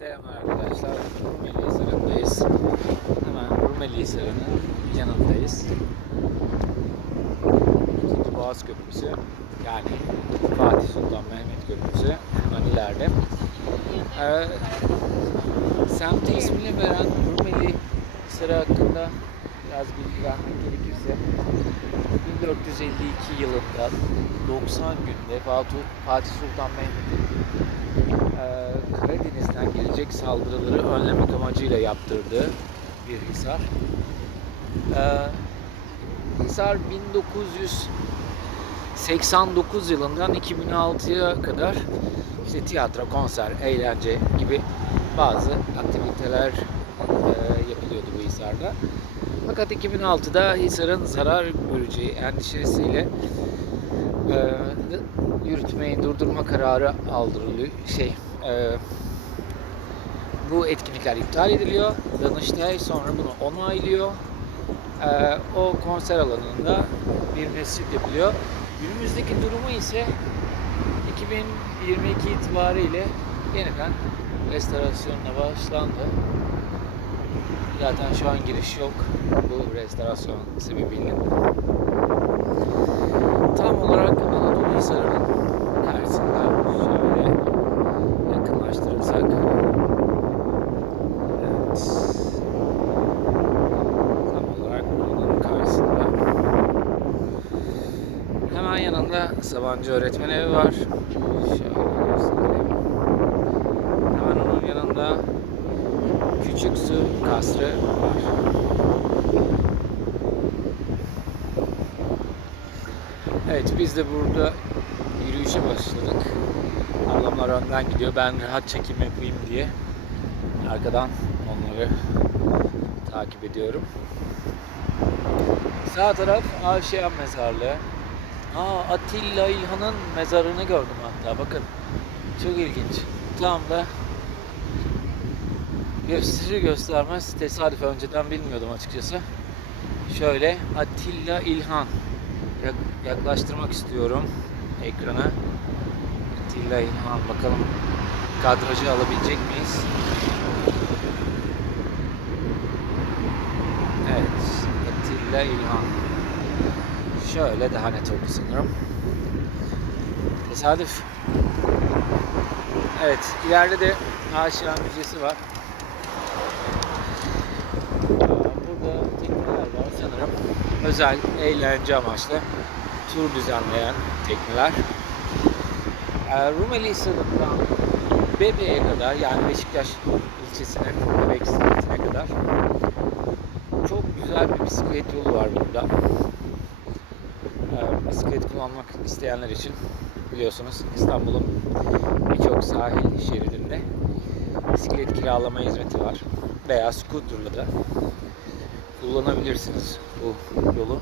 Selamlar arkadaşlar. Rumeli Hisarı'ndayız. Hemen Rumeli Hisarı'nın yanındayız. İkinci Boğaz Köprüsü. Yani Fatih Sultan Mehmet Köprüsü. Hemen ileride. Ee, semte ismini veren Rumeli Hisarı hakkında biraz bilgi vermek gerekirse 1452 yılında 90 günde Fatih, Sultan Mehmet'in e, Karadeniz'den gelecek saldırıları önlemek amacıyla yaptırdığı bir hisar. Hisar 1989 yılından 2006'ya kadar işte tiyatro, konser, eğlence gibi bazı aktiviteler e, yapılıyordu bu hisarda. Fakat 2006'da Hisar'ın zarar göreceği endişesiyle e, yürütmeyi durdurma kararı aldırılıyor. Şey, e, bu etkinlikler iptal ediliyor. Danıştay sonra bunu onaylıyor. E, o konser alanında bir mescit yapılıyor. Günümüzdeki durumu ise 2022 itibariyle yeniden restorasyonuna başlandı. Zaten şu an giriş yok. Bu restorasyon sebebiyle. Tam olarak Anadolu Hisarı'nın karşısında şöyle yakınlaştırırsak. Evet. Tam olarak buranın karşısında. Hemen yanında Sabancı Öğretmen Evi var. Şöyle göstereyim. Hemen onun yanında Küçük Su Kasrı var Evet biz de burada yürüyüşe başladık. Ablamlar önden gidiyor. Ben rahat çekim yapayım diye arkadan onları takip ediyorum. Sağ taraf Aşiyan Mezarlığı. Aa, Atilla İlhan'ın mezarını gördüm hatta bakın. Çok ilginç. Tam da gösterir göstermez tesadüf önceden bilmiyordum açıkçası. Şöyle Atilla İlhan Yak- yaklaştırmak istiyorum ekrana. Atilla İlhan bakalım kadrajı alabilecek miyiz? Evet, Atilla İlhan. Şöyle daha net oldu sanırım. Tesadüf. Evet, ileride de Aşiyan Müzesi var. Burada tekneler var sanırım. Özel eğlence amaçlı tur düzenleyen tekneler. Ee, Rumeli Hisarı'ndan Bebe'ye kadar yani Beşiktaş ilçesinin Bebek iskeletine kadar çok güzel bir bisiklet yolu var burada. Ee, bisiklet kullanmak isteyenler için biliyorsunuz İstanbul'un birçok sahil şeridinde bisiklet kiralama hizmeti var. Veya scooterla da kullanabilirsiniz bu yolu.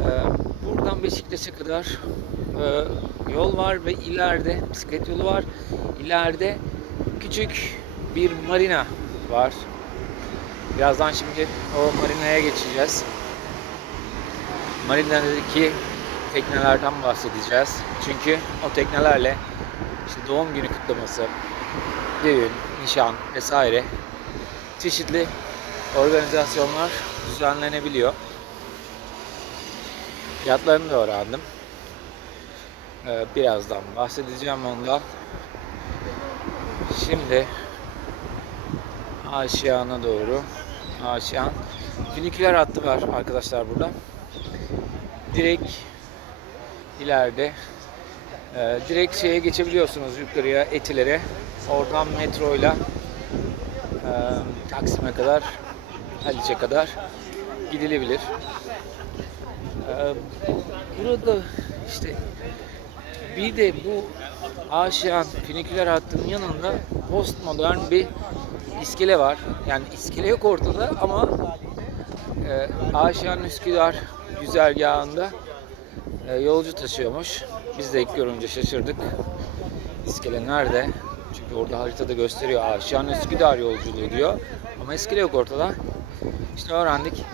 Ee, buradan Beşiktaş'a kadar e, yol var ve ileride bisiklet yolu var. İleride küçük bir marina var. Birazdan şimdi o marinaya geçeceğiz. Marinadaki teknelerden bahsedeceğiz. Çünkü o teknelerle işte doğum günü kutlaması, düğün, nişan vesaire çeşitli organizasyonlar düzenlenebiliyor. Fiyatlarını da öğrendim. Ee, birazdan bahsedeceğim ondan. Şimdi Aşiyan'a doğru Aşiyan füniküler hattı var arkadaşlar burada. Direkt ileride ee, direkt şeye geçebiliyorsunuz yukarıya Etiler'e. Oradan metroyla e, Taksim'e kadar Haliç'e kadar gidilebilir. Ee, burada işte bir de bu Aşiyan füniküler hattının yanında postmodern bir iskele var. Yani iskele yok ortada ama e, Aşiyan Üsküdar güzergahında e, yolcu taşıyormuş. Biz de ilk görünce şaşırdık. İskele nerede? Orada haritada gösteriyor Aşiyan Üsküdar yolculuğu diyor. Ama iskele yok ortada. İşte öğrendik.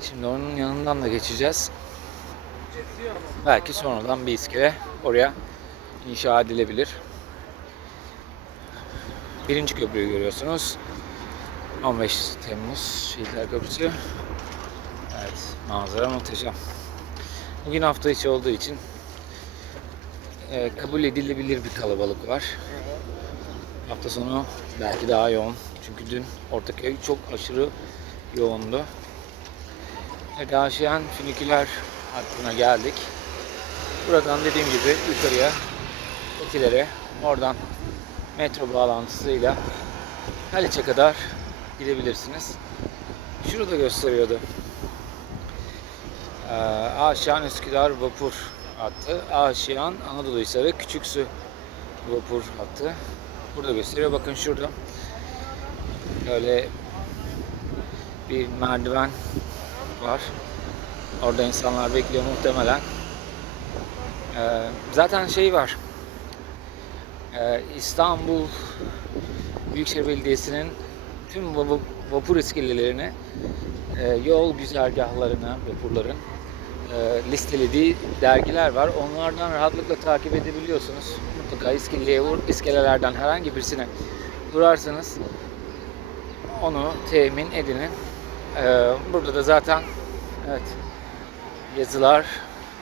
Şimdi onun yanından da geçeceğiz. Belki sonradan bir iskele oraya inşa edilebilir. Birinci köprüyü görüyorsunuz. 15 Temmuz Şehitler Köprüsü. Evet, manzara muhteşem. Bugün hafta içi olduğu için e, kabul edilebilir bir kalabalık var. Hafta sonu belki daha yoğun. Çünkü dün Ortaköy çok aşırı yoğundu. Evet, Aşiyan Füniküler hattına geldik. Buradan dediğim gibi yukarıya, Etilere, oradan metro bağlantısıyla Haliç'e kadar gidebilirsiniz. Şurada gösteriyordu. Ee, Aşiyan Üsküdar vapur hattı. Aşiyan Anadolu Hisarı Küçüksu vapur hattı. Burada gösteriyor. Bakın şurada. Böyle bir merdiven var. Orada insanlar bekliyor muhtemelen. Ee, zaten şey var. Ee, İstanbul Büyükşehir Belediyesi'nin tüm va- vapur iskelelerini, e, yol güzergahlarını, vapurların listelediği dergiler var. Onlardan rahatlıkla takip edebiliyorsunuz. Mutlaka iskeleye iskelelerden herhangi birisine uğrarsanız onu temin edinin. Ee, burada da zaten evet yazılar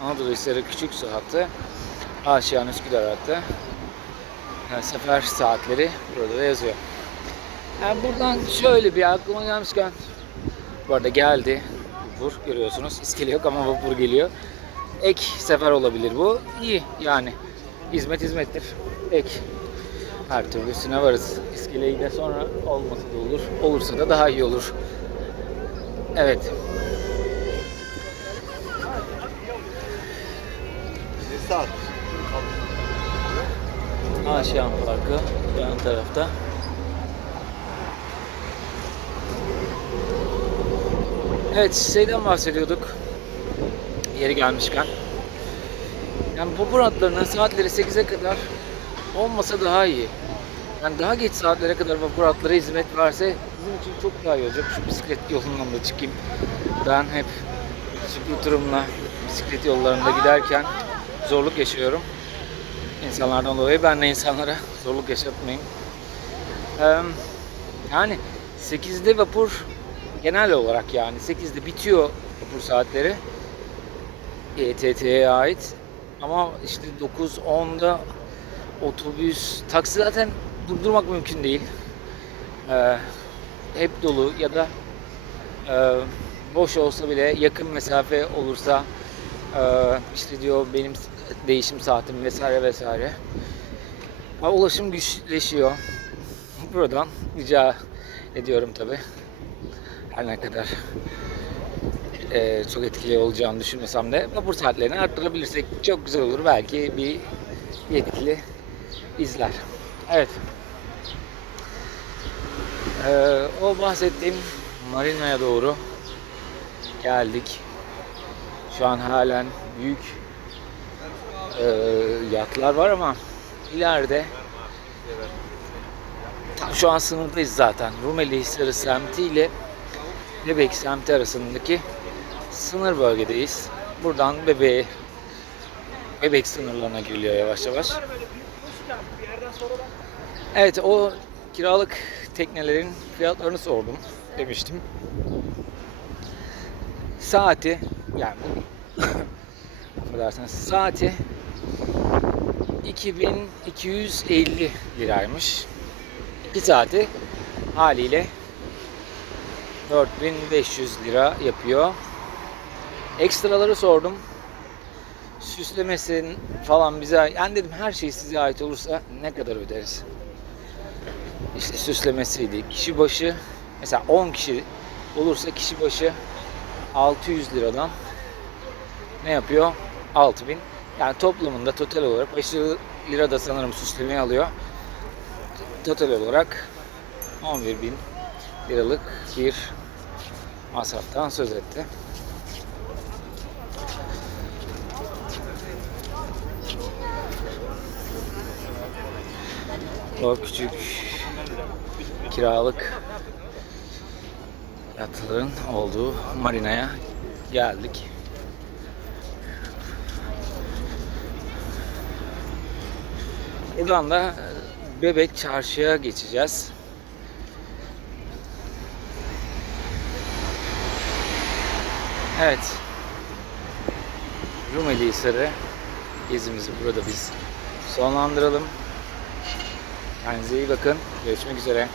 Anadolu Hisarı Küçük Su hattı, Aşiyan Üsküdar hattı. Yani sefer saatleri burada da yazıyor. Yani buradan şöyle bir aklıma gelmişken bu arada geldi vapur görüyorsunuz. İskele yok ama vapur geliyor. Ek sefer olabilir bu. İyi yani. Hizmet hizmettir. Ek. Her türlüsüne varız. İskeleyi de sonra olmasa da olur. Olursa da daha iyi olur. Evet. Saat. Aşiyan Parkı yan tarafta. Evet şeyden bahsediyorduk. Yeri gelmişken. Yani vapur hatlarının saatleri 8'e kadar olmasa daha iyi. Yani daha geç saatlere kadar vapur hatları hizmet verse bizim için çok daha iyi olacak. Şu bisiklet yolundan da çıkayım. Ben hep skuterımla bisiklet yollarında giderken zorluk yaşıyorum insanlardan dolayı ben de insanlara zorluk yaşatmayayım. Eee, yani 8'de vapur genel olarak yani 8'de bitiyor vapur saatleri. ETT'ye ait. Ama işte 9-10'da otobüs, taksi zaten durdurmak mümkün değil. Eee, hep dolu ya da eee, boş olsa bile yakın mesafe olursa eee, işte diyor benim değişim saatim vesaire vesaire. Ama ulaşım güçleşiyor. Buradan rica ediyorum tabi. Her ne kadar eee, çok etkili olacağını düşünmesem de vapur saatlerini arttırabilirsek çok güzel olur. Belki bir yetkili izler. Evet. Eee, o bahsettiğim marinaya doğru geldik. Şu an halen büyük e, yatlar var ama ileride tam şu an sınırdayız zaten. Rumeli Hisarı semti ile Bebek semti arasındaki sınır bölgedeyiz. Buradan Bebek'e Bebek sınırlarına giriliyor yavaş yavaş. Evet o kiralık teknelerin fiyatlarını sordum demiştim. Saati yani affedersiniz saati 2250 liraymış. 2 saati haliyle 4500 lira yapıyor. Ekstraları sordum. Süslemesin falan bize yani dedim her şey size ait olursa ne kadar öderiz? İşte süslemesiydi. Kişi başı mesela 10 kişi olursa kişi başı 600 liradan ne yapıyor? 6000. Yani toplamında total olarak 5 lira da sanırım süslemeyi alıyor. Total olarak 11 bin liralık bir masraftan söz etti. O küçük kiralık yatların olduğu marinaya geldik. Buradan da Bebek Çarşı'ya geçeceğiz. Evet. Rumeli Hisarı gezimizi burada biz sonlandıralım. Kendinize iyi bakın. Görüşmek üzere.